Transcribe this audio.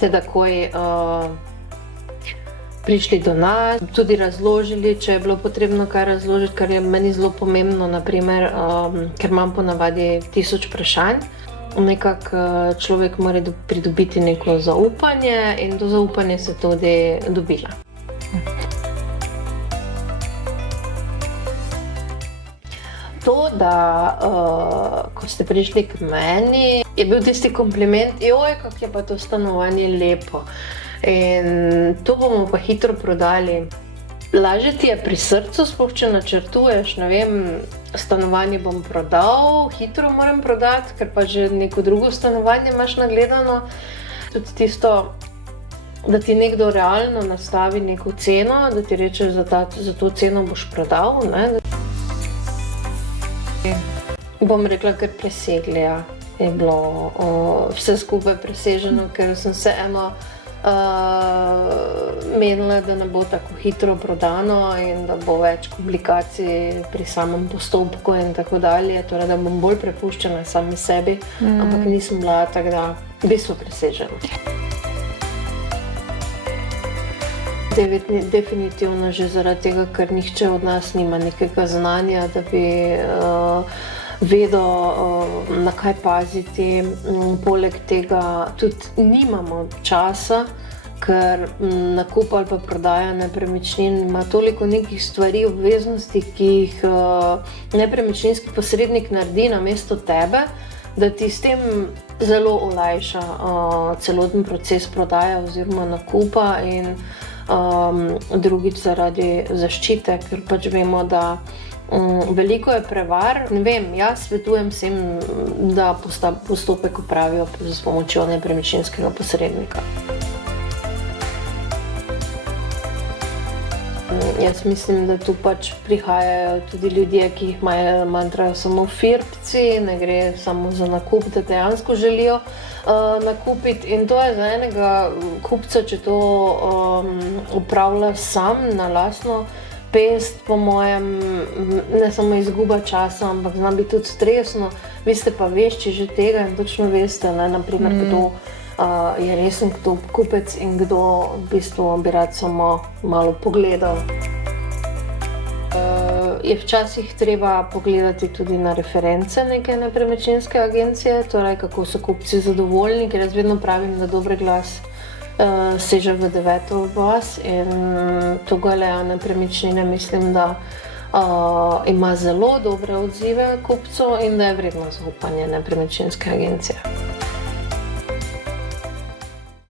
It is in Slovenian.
ste takoj prišli do nas, tudi razložili, če je bilo potrebno kaj razložiti, kar je meni zelo pomembno, naprimer, ker imam ponavadi 1000 vprašanj. Nekako človek mora pridobiti neko zaupanje in to zaupanje se tudi dobila. To, da ko ste prišli k meni, je bil tisti kompliment, joj, kako je pa to stanovanje lepo. In to bomo pa hitro prodali. Lažje ti je pri srcu, sploh če načrtuješ, ne vem, stanovanje bom prodal, hitro moram prodati, ker pa že neko drugo stanovanje imaš nagledano. Tudi tisto, da ti nekdo realno nastavi neko ceno, da ti reče, za to ceno boš prodal, ne. Bom rekla, ker presegli, ja. Je bilo vse skupaj preseženo, ker sem se menila, da ne bo tako hitro prodano in da bo več komplikacij pri samem postopku in tako dalje, torej da bom bolj prepuščena sami sebi, ampak nisem bila, tako da v bistvu preseženo. Definitivno že zaradi tega, ker nihče od nas nima nekega znanja, da bi vedel, na kaj paziti. Poleg tega tudi nimamo časa, ker nakup ali pa prodaja nepremičnin ima toliko nekih stvari, obveznosti, ki jih nepremičninski posrednik naredi namesto tebe, da ti s tem zelo olajša celoten proces prodaje oziroma nakupa in drugič zaradi zaščite, ker pač vemo, da veliko je prevar. Ne vem, jaz svetujem vsem, da postopek opravijo s pomočjo nepremičninskega posrednika. Jaz mislim, da tu pač prihajajo tudi ljudje, ki jih mantrajo samo firbci, ne gre samo za nakup, da dejansko želijo nakupiti. In to je za enega kupca, če to upravlja sam na lastno pest, po mojem, ne samo izguba časa, ampak zna biti tudi stresno. Vi ste pa vešči že tega in točno veste, naprimer, kdo je resen kupec in kdo v bistvu bi rad samo malo pogledal. Je včasih treba pogledati tudi na reference neke nepremičninske agencije, torej kako so kupci zadovoljni, ker jaz vedno pravim, da dober glas seže v deveto vas in togale nepremičnine mislim, da ima zelo dobre odzive kupcev in da je vredno zaupanje nepremičninske agencije.